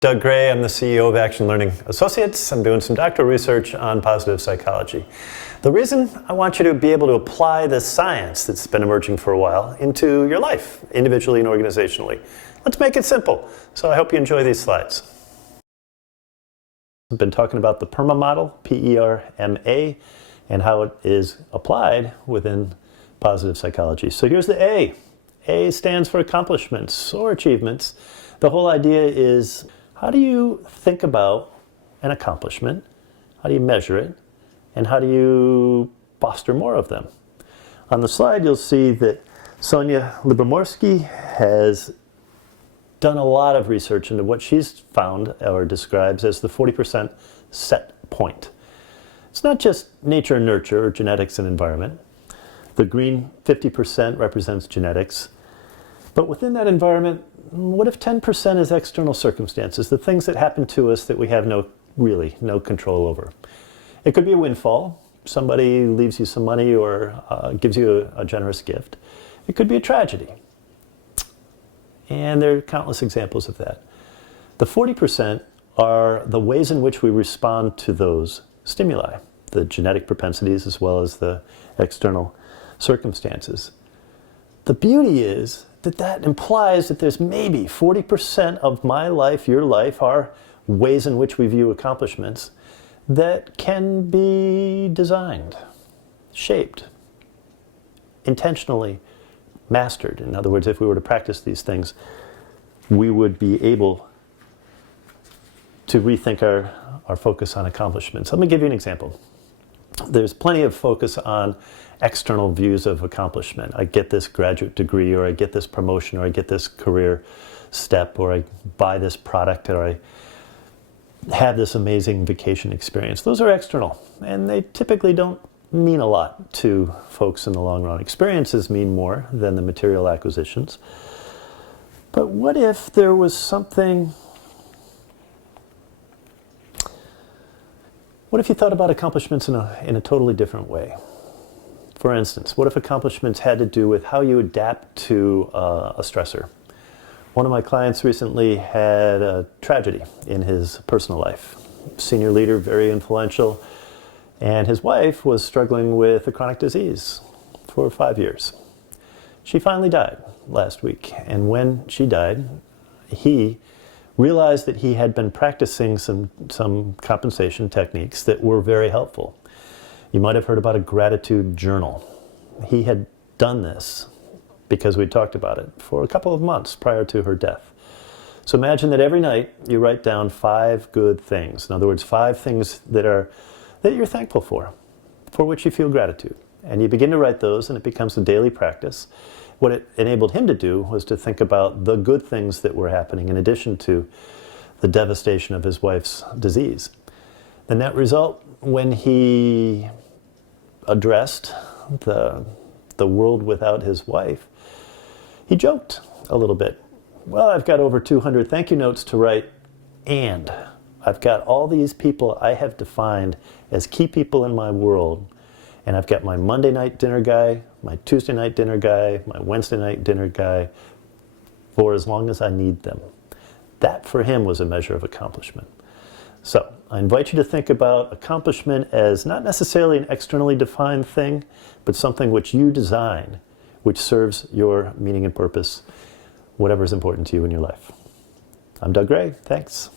Doug Gray, I'm the CEO of Action Learning Associates. I'm doing some doctoral research on positive psychology. The reason I want you to be able to apply the science that's been emerging for a while into your life, individually and organizationally. Let's make it simple. So I hope you enjoy these slides. I've been talking about the PERMA model, P-E-R-M-A, and how it is applied within positive psychology. So here's the A. A stands for accomplishments or achievements. The whole idea is, how do you think about an accomplishment? How do you measure it? And how do you foster more of them? On the slide, you'll see that Sonia Libramorsky has done a lot of research into what she's found or describes as the 40% set point. It's not just nature and nurture or genetics and environment. The green 50% represents genetics. But within that environment, what if 10% is external circumstances, the things that happen to us that we have no control over? It could be a windfall. Somebody leaves you some money or gives you a generous gift. It could be a tragedy. And there are countless examples of that. The 40% are the ways in which we respond to those stimuli, the genetic propensities as well as the external circumstances. The beauty is that implies that there's maybe 40% of my life, your life, are ways in which we view accomplishments that can be designed, shaped, intentionally mastered. In other words, if we were to practice these things, we would be able to rethink our focus on accomplishments. Let me give you an example. There's plenty of focus on external views of accomplishment. I get this graduate degree, or I get this promotion, or I get this career step, or I buy this product, or I have this amazing vacation experience. Those are external, and they typically don't mean a lot to folks in the long run. Experiences mean more than the material acquisitions. But what if there was something... What if you thought about accomplishments in a totally different way? For instance, what if accomplishments had to do with how you adapt to a stressor? One of my clients recently had a tragedy in his personal life. Senior leader, very influential, and his wife was struggling with a chronic disease for 5 years. She finally died last week, and when she died, he realized that he had been practicing some compensation techniques that were very helpful. You might have heard about a gratitude journal. He had done this because we talked about it for a couple of months prior to her death. So imagine that every night you write down 5 good things. In other words, 5 things that you're thankful for which you feel gratitude. And you begin to write those, and it becomes a daily practice. What it enabled him to do was to think about the good things that were happening in addition to the devastation of his wife's disease. The net result, when he addressed the world without his wife, he joked a little bit. Well, I've got over 200 thank you notes to write, and I've got all these people I have defined as key people in my world, and I've got my Monday night dinner guy, my Tuesday night dinner guy, my Wednesday night dinner guy, for as long as I need them. That, for him, was a measure of accomplishment. So, I invite you to think about accomplishment as not necessarily an externally defined thing, but something which you design, which serves your meaning and purpose, whatever is important to you in your life. I'm Doug Gray. Thanks.